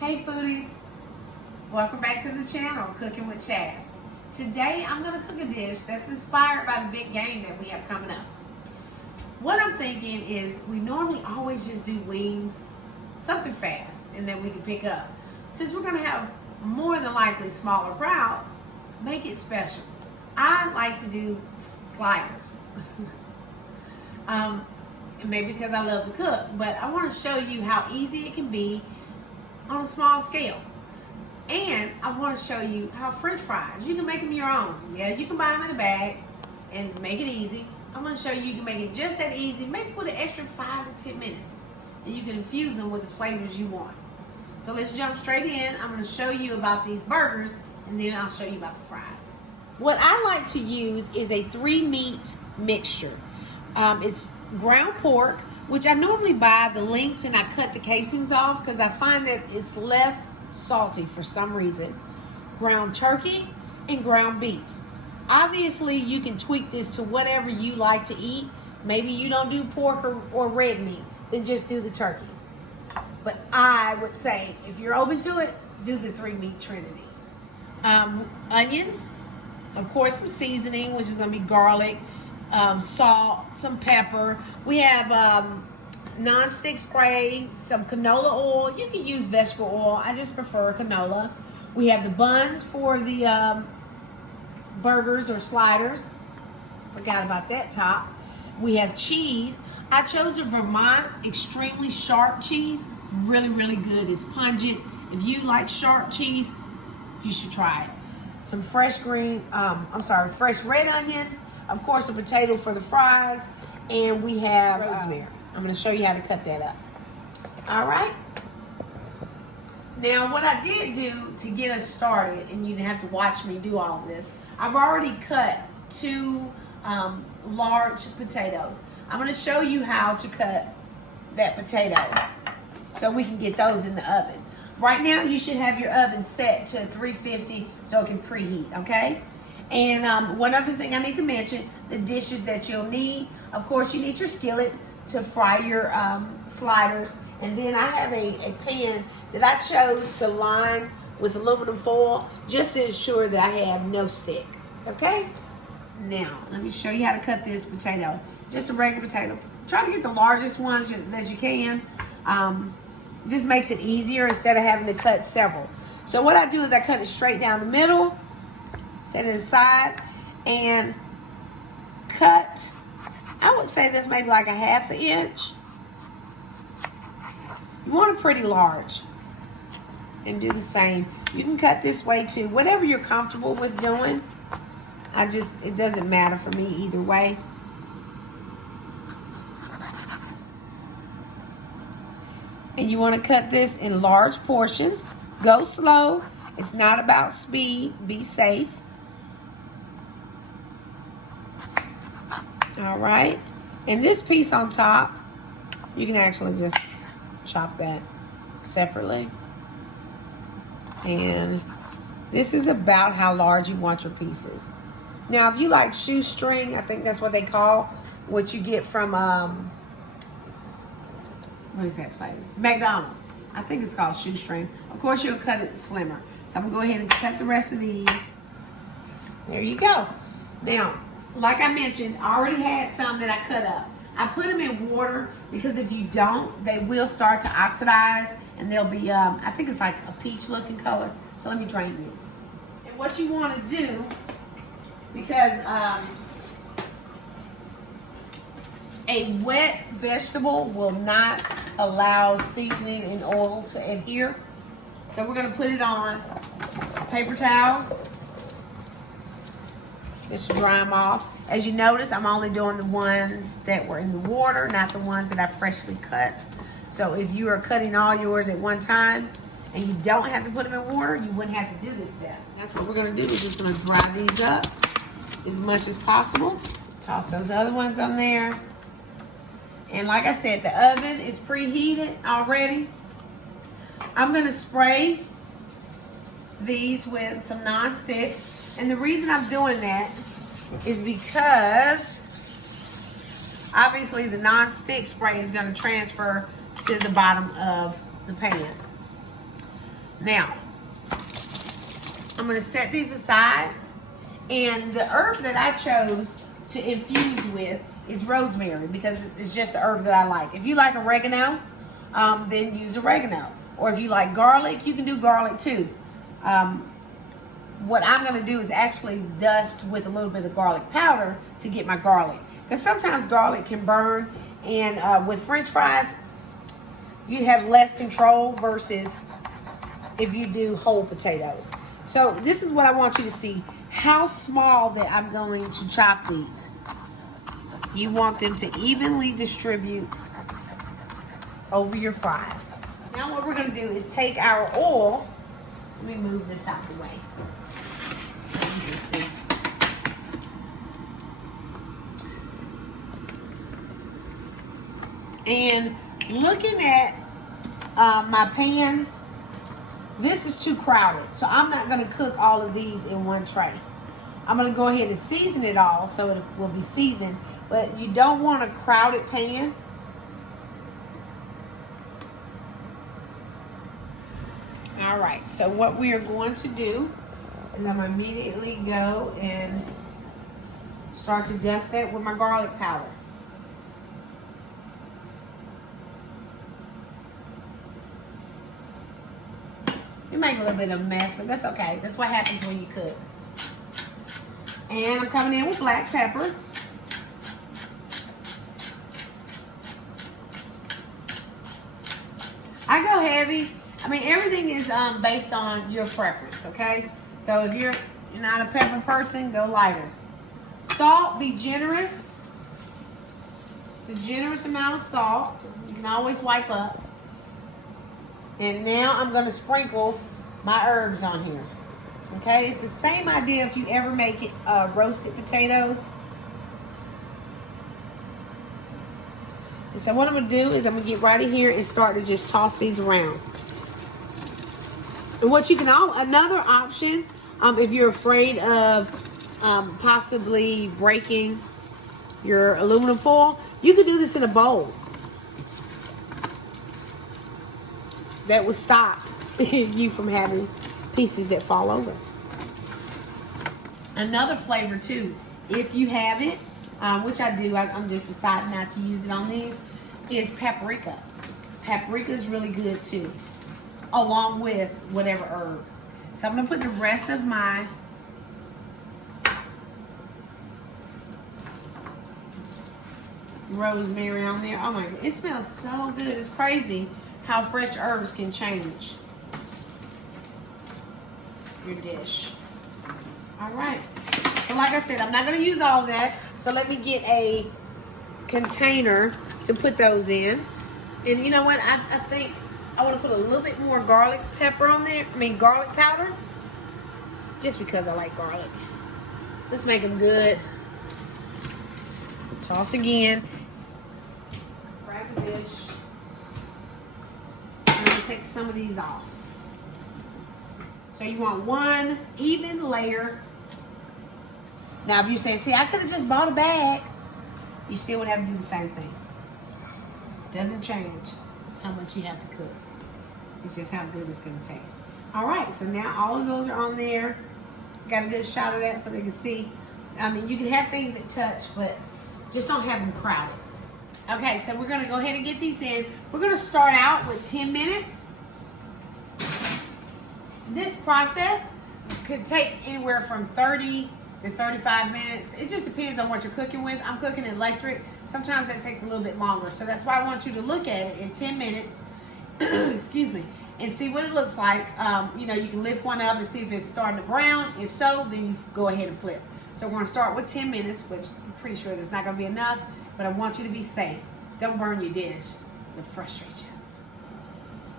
Hey foodies, welcome back to the channel, Cooking with Chaz. Today I'm going to cook a dish that's inspired by the big game that we have coming up. What I'm thinking is we normally always just do wings, something fast, and then we can pick up. Since we're going to have more than likely smaller crowds, make it special. I like to do sliders. Maybe because I love to cook, but I want to show you how easy it can be on a small scale. And I want to show you how French fries, you can make them your own. Yeah, you can buy them in a bag and make it easy. I'm going to show you can make it just that easy, maybe put an extra 5 to 10 minutes, and you can infuse them with the flavors you want. So let's jump straight in. I'm going to show you about these burgers, and then I'll show you about the fries. What I like to use is a 3-meat mixture. It's ground pork, which I normally buy the links and I cut the casings off because I find that it's less salty for some reason. Ground turkey and ground beef. Obviously, you can tweak this to whatever you like to eat. Maybe you don't do pork or red meat, then just do the turkey. But I would say, if you're open to it, do the 3-meat trinity. Onions, of course, some seasoning, which is going to be garlic, salt, some pepper. We have non-stick spray, some canola oil. You can use vegetable oil. I just prefer canola. We have the buns for the burgers or sliders. Forgot about that top. We have cheese. I chose a Vermont extremely sharp cheese. Really, really good. It's pungent. If you like sharp cheese, you should try it. Some fresh fresh red onions. Of course, a potato for the fries, and we have rosemary. I'm going to show you how to cut that up. All right. Now, what I did do to get us started, and you didn't have to watch me do all of this, I've already cut 2 large potatoes. I'm going to show you how to cut that potato so we can get those in the oven. Right now, you should have your oven set to 350 so it can preheat, okay? And one other thing I need to mention, the dishes that you'll need. Of course, you need your skillet to fry your sliders. And then I have a pan that I chose to line with aluminum foil just to ensure that I have no stick. Okay? Now, let me show you how to cut this potato. Just a regular potato. Try to get the largest ones that you can. Just makes it easier instead of having to cut several. So what I do is I cut it straight down the middle. Set it aside and cut, I would say this maybe like a 1/2 inch. You want it pretty large. And do the same. You can cut this way too. Whatever you're comfortable with doing. It doesn't matter for me either way. And you want to cut this in large portions. Go slow. It's not about speed. Be safe. All right, and this piece on top, you can actually just chop that separately. And this is about how large you want your pieces. Now, if you like shoestring, I think that's what they call what you get from, what is that place? McDonald's. I think it's called shoestring. Of course, you'll cut it slimmer. So I'm going to go ahead and cut the rest of these. There you go. Now, like I mentioned, I already had some that I cut up. I put them in water because if you don't, they will start to oxidize and they'll be, I think it's like a peach looking color. So let me drain this. And what you want to do, because a wet vegetable will not allow seasoning and oil to adhere. So we're going to put it on a paper towel. Just dry them off. As you notice, I'm only doing the ones that were in the water, not the ones that I freshly cut. So if you are cutting all yours at one time and you don't have to put them in water, you wouldn't have to do this step. That's what we're going to do. We're just going to dry these up as much as possible. Toss those other ones on there. And like I said, the oven is preheated already. I'm going to spray these with some non-stick. And the reason I'm doing that is because obviously the non-stick spray is going to transfer to the bottom of the pan. Now, I'm gonna set these aside. And the herb that I chose to infuse with is rosemary because it's just the herb that I like. If you like oregano, then use oregano. Or if you like garlic, you can do garlic too. What I'm gonna do is actually dust with a little bit of garlic powder to get my garlic. Because sometimes garlic can burn, and with French fries, you have less control versus if you do whole potatoes. So this is what I want you to see, how small that I'm going to chop these. You want them to evenly distribute over your fries. Now what we're gonna do is take our oil. Let me move this out of the way so you can see. And looking at my pan, this is too crowded, so I'm not going to cook all of these in one tray. I'm going to go ahead and season it all so it will be seasoned, but you don't want a crowded pan. All right, so what we are going to do is I'm going to immediately go and start to dust that with my garlic powder. You make a little bit of a mess, but that's okay. That's what happens when you cook. And I'm coming in with black pepper. I go heavy. I mean, everything is based on your preference, okay? So if you're not a pepper person, go lighter. Salt, be generous. It's a generous amount of salt. You can always wipe up. And now I'm going to sprinkle my herbs on here. Okay, it's the same idea if you ever make it roasted potatoes. And so what I'm going to do is I'm going to get right in here and start to just toss these around. And what you can another option, if you're afraid of possibly breaking your aluminum foil, you could do this in a bowl. That would stop you from having pieces that fall over. Another flavor too, if you have it, which I do, I'm just deciding not to use it on these, is paprika. Paprika is really good too, along with whatever herb. So I'm gonna put the rest of my rosemary on there. Oh my God, it smells so good. It's crazy how fresh herbs can change your dish. All right. So like I said, I'm not going to use all of that. So let me get a container to put those in. And you know what? I think I want to put a little bit more garlic pepper on there. Garlic powder. Just because I like garlic. Let's make them good. Toss again. Grab a dish. I'm going to take some of these off. So you want one even layer. Now if you say, see, I could have just bought a bag, you still would have to do the same thing. Doesn't change how much you have to cook. It's just how good it's going to taste. All right, so now all of those are on there. Got a good shot of that so they can see. I mean, you can have things that touch, but just don't have them crowded. Okay, so we're going to go ahead and get these in. We're going to start out with 10 minutes. This process could take anywhere from 30 to 35 minutes. It just depends on what you're cooking with. I'm cooking electric. Sometimes that takes a little bit longer. So that's why I want you to look at it in 10 minutes, excuse me, and see what it looks like. You know, you can lift one up and see if it's starting to brown. If so, then you go ahead and flip. So we're going to start with 10 minutes, which I'm pretty sure that's not going to be enough, but I want you to be safe. Don't burn your dish. It'll frustrate you.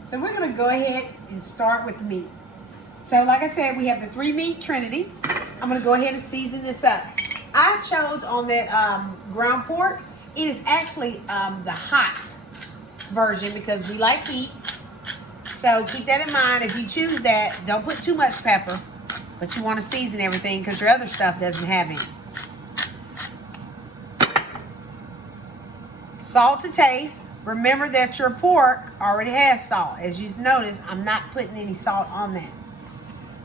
So we're going to go ahead and start with the meat. So like I said, we have the 3-meat trinity. I'm going to go ahead and season this up. I chose on that ground pork. It is actually the hot version because we like heat. So keep that in mind. If you choose that, don't put too much pepper, but you want to season everything because your other stuff doesn't have any. Salt to taste. Remember that your pork already has salt. As you notice, I'm not putting any salt on that.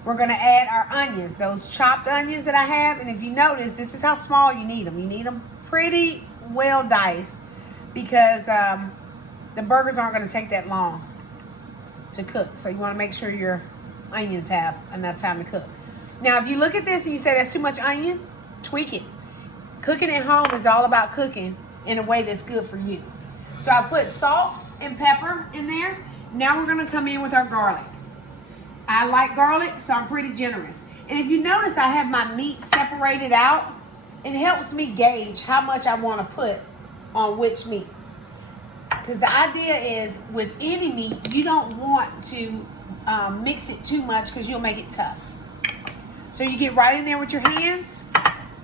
We're gonna add our onions, those chopped onions that I have. And if you notice, this is how small you need them. You need them pretty well diced because the burgers aren't gonna take that long to cook. So you wanna make sure your onions have enough time to cook. Now, if you look at this and you say that's too much onion, tweak it. Cooking at home is all about cooking in a way that's good for you. So I put salt and pepper in there. Now we're gonna come in with our garlic. I like garlic, so I'm pretty generous. And if you notice, I have my meat separated out. It helps me gauge how much I want to put on which meat. Because the idea is, with any meat, you don't want to mix it too much because you'll make it tough. So you get right in there with your hands.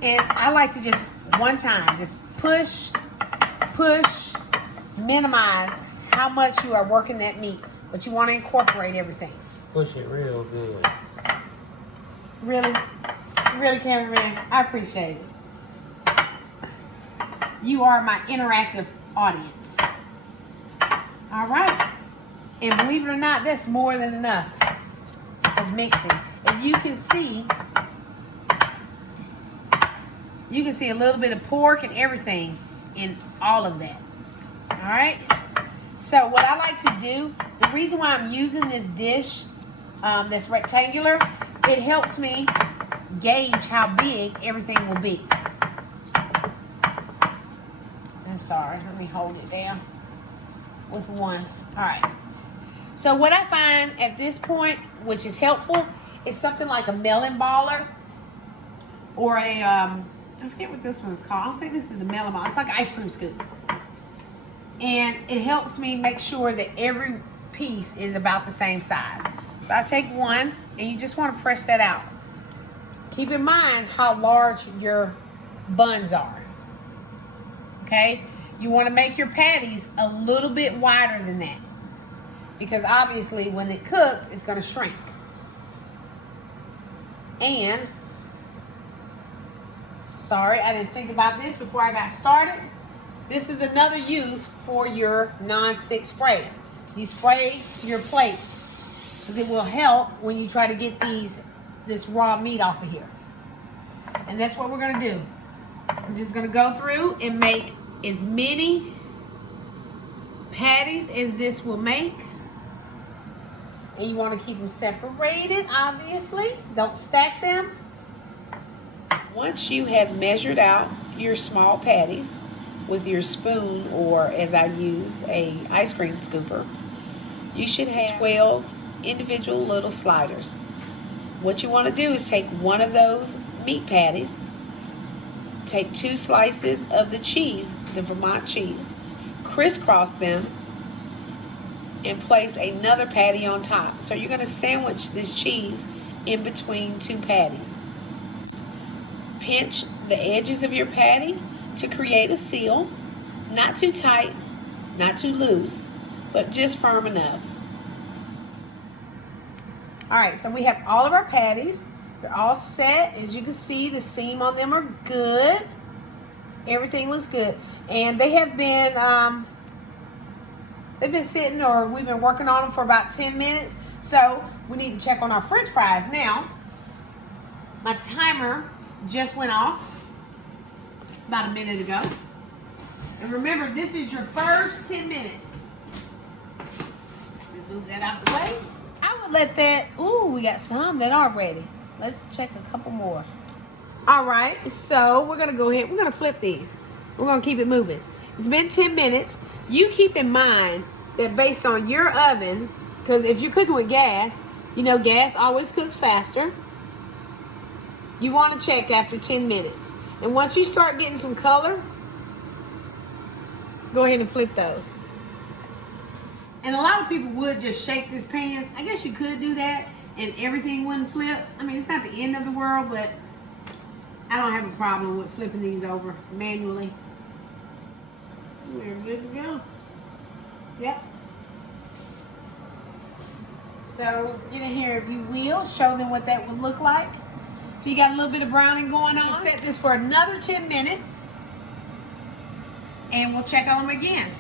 And I like to just, one time, just push, minimize how much you are working that meat. But you want to incorporate everything. Push it real good. Really, cameraman, I appreciate it. You are my interactive audience. All right. And believe it or not, that's more than enough of mixing. If you can see a little bit of pork and everything in all of that. All right. So what I like to do, the reason why I'm using this dish that's rectangular, it helps me gauge how big everything will be. I'm sorry, let me hold it down with one. All right. So what I find at this point, which is helpful, is something like a melon baller or a, I forget what this one's called. I don't think this is a melon baller. It's like an ice cream scoop. And it helps me make sure that every piece is about the same size. So I take one, and you just want to press that out. Keep in mind how large your buns are. Okay? You want to make your patties a little bit wider than that. Because obviously when it cooks, it's going to shrink. And, sorry, I didn't think about this before I got started. This is another use for your non-stick spray. You spray your plate because it will help when you try to get this raw meat off of here. And that's what we're going to do. I'm just going to go through and make as many patties as this will make. And you want to keep them separated, obviously. Don't stack them. Once you have measured out your small patties with your spoon, or as I used, a ice cream scooper, you should have 12 individual little sliders. What you want to do is take one of those meat patties, take 2 slices of the cheese, the Vermont cheese, crisscross them, and place another patty on top. So you're going to sandwich this cheese in between 2 patties. Pinch the edges of your patty to create a seal, not too tight, not too loose, but just firm enough. All right, so we have all of our patties. They're all set. As you can see, the seam on them are good. Everything looks good. And they have been, they've been sitting, or we've been working on them for about 10 minutes. So we need to check on our French fries now. My timer just went off about a minute ago. And remember, this is your first 10 minutes. Move that out the way. I would let that, ooh, we got some that are ready. Let's check a couple more. All right, so we're gonna go ahead, we're gonna flip these. We're gonna keep it moving. It's been 10 minutes. You keep in mind that based on your oven, because if you're cooking with gas, you know gas always cooks faster. You want to check after 10 minutes. And once you start getting some color, go ahead and flip those. And a lot of people would just shake this pan. I guess you could do that and everything wouldn't flip. I mean, it's not the end of the world, but I don't have a problem with flipping these over manually. We're good to go. Yep. So get in here if you will. Show them what that would look like. So you got a little bit of browning going on. Set this for another 10 minutes. And we'll check on them again.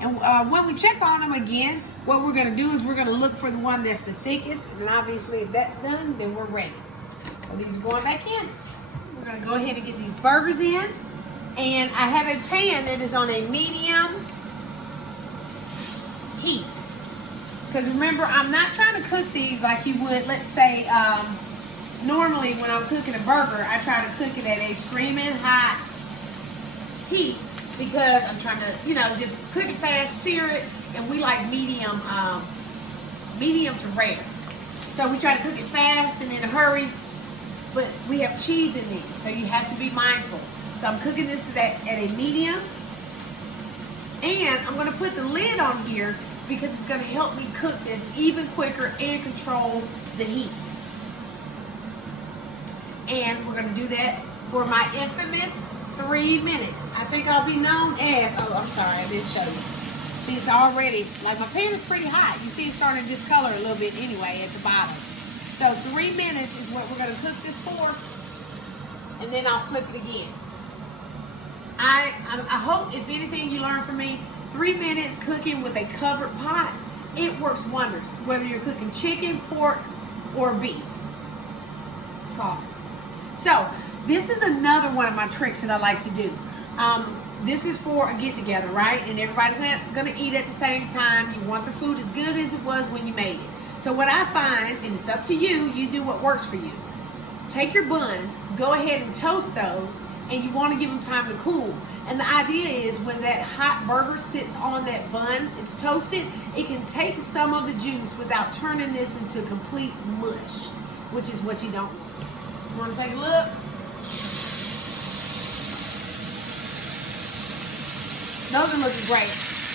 And when we check on them again, what we're gonna do is we're gonna look for the one that's the thickest, and then obviously if that's done, then we're ready. So these are going back in. We're gonna go ahead and get these burgers in. And I have a pan that is on a medium heat. Because remember, I'm not trying to cook these like you would, let's say, normally when I'm cooking a burger, I try to cook it at a screaming hot heat because I'm trying to, you know, just cook it fast, sear it, and we like medium, medium to rare. So we try to cook it fast and in a hurry, but we have cheese in these, so you have to be mindful. So I'm cooking this at a medium, and I'm gonna put the lid on here because it's gonna help me cook this even quicker and control the heat. And we're gonna do that for my infamous 3 minutes. I think I'll be known as, oh, I'm sorry, I didn't show you. See, it's already, like my pan is pretty hot. You see it's starting to discolor a little bit anyway at the bottom. So 3 minutes is what we're gonna cook this for, and then I'll flip it again. I hope, if anything you learn from me, 3 minutes cooking with a covered pot, it works wonders. Whether you're cooking chicken, pork, or beef. It's awesome. So, this is another one of my tricks that I like to do. This is for a get-together, right? And everybody's not going to eat at the same time. You want the food as good as it was when you made it. So what I find, and it's up to you, you do what works for you. Take your buns, go ahead and toast those, and you want to give them time to cool. And the idea is when that hot burger sits on that bun, it's toasted, it can take some of the juice without turning this into complete mush, which is what you don't want. You want to take a look? Those are looking great.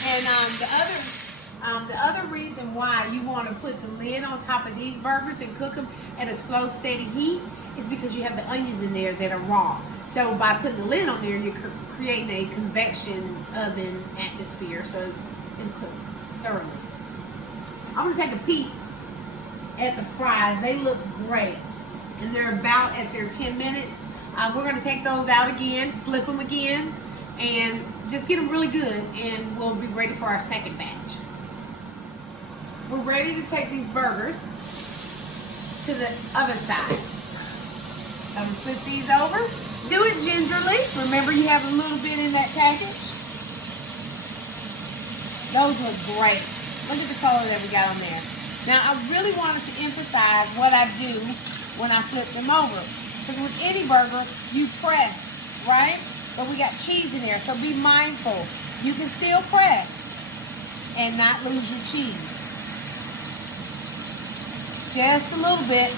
And the other reason why you want to put the lid on top of these burgers and cook them at a slow, steady heat is because you have the onions in there that are raw. So by putting the lid on there, you're creating a convection oven atmosphere, so it'll cook thoroughly. I'm gonna take a peek at the fries. They look great, and they're about at their 10 minutes. We're gonna take those out again, flip them again, and just get them really good, and we'll be ready for our second batch. We're ready to take these burgers to the other side. So I'm gonna flip these over. Do it gingerly. Remember, you have a little bit in that package. Those look great. Look at the color that we got on there. Now, I really wanted to emphasize what I do when I flip them over. Because with any burger, you press, right? But we got cheese in there, so be mindful. You can still press and not lose your cheese. Just a little bit.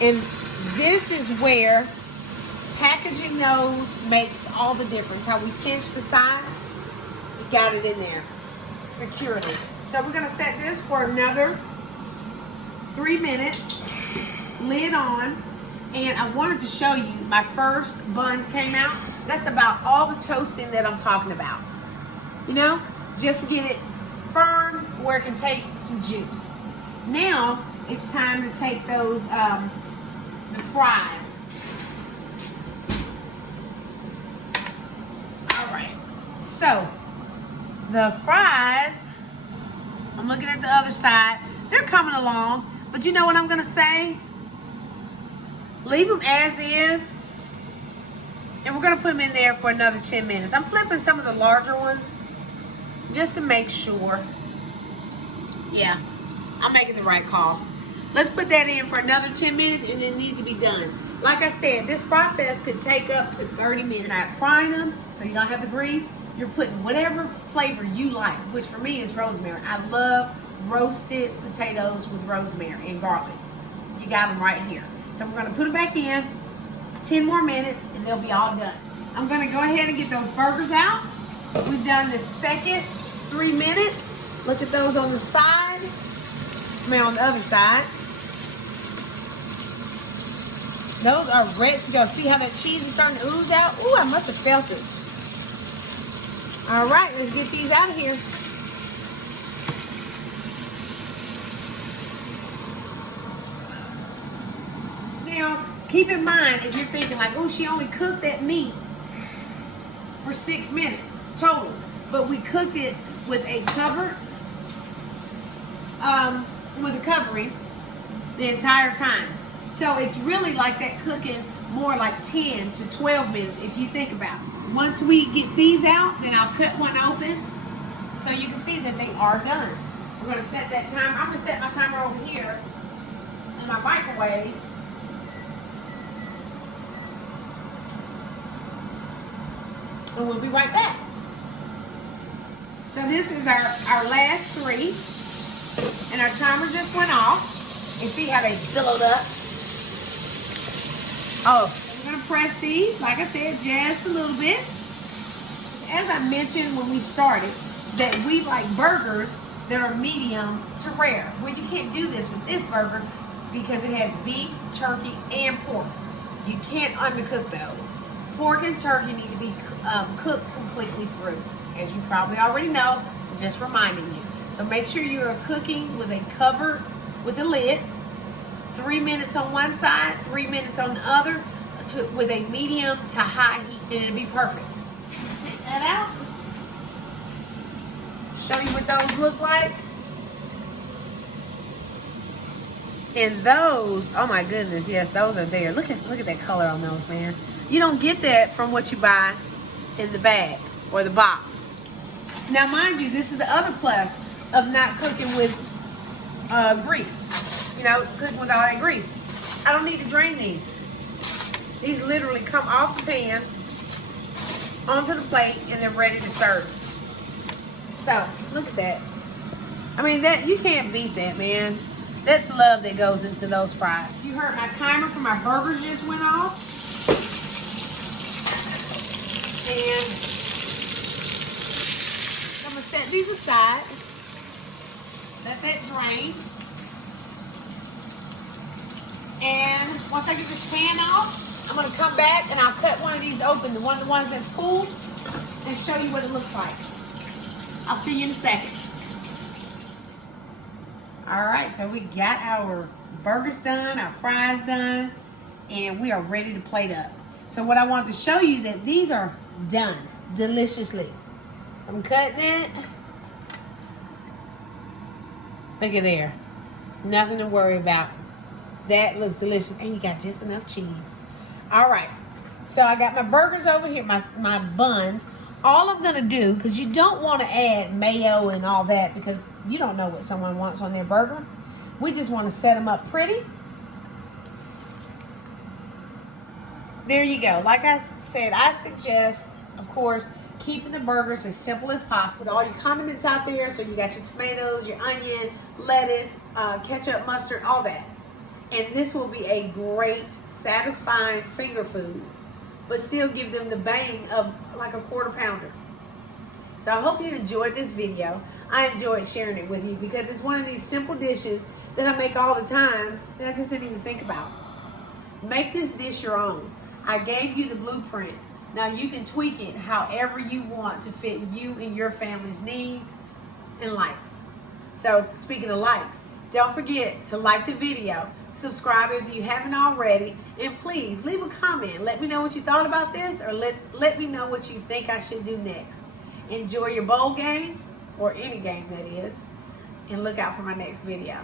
And this is where packaging those makes all the difference. How we pinch the sides, we got it in there securely. So we're gonna set this for another 3 minutes, lid on. And I wanted to show you my first buns came out. That's about all the toasting that I'm talking about. You know, just to get it firm where it can take some juice. Now it's time to take those the fries. All right, so the fries, I'm looking at the other side. They're coming along, but you know what I'm gonna say? Leave them as is, and we're gonna put them in there for another 10 minutes. I'm flipping some of the larger ones just to make sure. Yeah, I'm making the right call. Let's put that in for another 10 minutes, and it needs to be done. Like I said, this process could take up to 30 minutes. You're not frying them, so you don't have the grease. You're putting whatever flavor you like, which for me is rosemary. I love roasted potatoes with rosemary and garlic. You got them right here. So we're gonna put them back in, 10 more minutes, and they'll be all done. I'm gonna go ahead and get those burgers out. We've done the second 3 minutes. Look at those on the side. I mean, on the other side. Those are ready to go. See how that cheese is starting to ooze out? Ooh, I must have felt it. All right, let's get these out of here. Now, keep in mind, if you're thinking like, oh, she only cooked that meat for 6 minutes total. But we cooked it with a covering the entire time. So it's really like that cooking more like 10 to 12 minutes if you think about it. Once we get these out, then I'll cut one open so you can see that they are done. We're going to set that timer. I'm going to set my timer over here in my microwave. And we'll be right back. So this is our last 3. And our timer just went off. And see how they billowed up? Oh, we're going to press these, like I said, just a little bit. As I mentioned when we started, that we like burgers that are medium to rare. Well, you can't do this with this burger because it has beef, turkey, and pork. You can't undercook those. Pork and turkey need to be cooked completely through. As you probably already know, I'm just reminding you. So make sure you are cooking with a cover with a lid. 3 minutes on one side, 3 minutes on the other, with a medium to high heat, and it'll be perfect. Take that out. Show you what those look like. And those, oh my goodness, yes, those are there. Look at that color on those, man. You don't get that from what you buy in the bag or the box. Now, mind you, this is the other plus of not cooking with grease. You know, cooking with all that grease. I don't need to drain these. These literally come off the pan onto the plate and they're ready to serve. So, look at that. I mean, that you can't beat that, man. That's love that goes into those fries. You heard my timer for my burgers just went off. And I'm going to set these aside. Let that drain. And once I get this pan off, I'm going to come back and I'll cut one of these open, the ones that's cool, and show you what it looks like. I'll see you in a second. All right, so we got our burgers done, our fries done, and we are ready to plate up. So what I want to show you that these are done deliciously. I'm cutting it. Look at there. Nothing to worry about. That looks delicious. And you got just enough cheese. All right. So I got my burgers over here, my buns. All I'm going to do, because you don't want to add mayo and all that because you don't know what someone wants on their burger. We just want to set them up pretty. There you go. Like I said, I suggest, of course, keeping the burgers as simple as possible. All your condiments out there. So you got your tomatoes, your onion, lettuce, ketchup, mustard, all that. And this will be a great, satisfying finger food, but still give them the bang of like a quarter pounder. So I hope you enjoyed this video. I enjoyed sharing it with you because it's one of these simple dishes that I make all the time that I just didn't even think about. Make this dish your own. I gave you the blueprint. Now you can tweak it however you want to fit you and your family's needs and likes. So speaking of likes, don't forget to like the video, subscribe if you haven't already, and please leave a comment. Let me know what you thought about this, or let me know what you think I should do next. Enjoy your bowl game, or any game that is, and look out for my next video.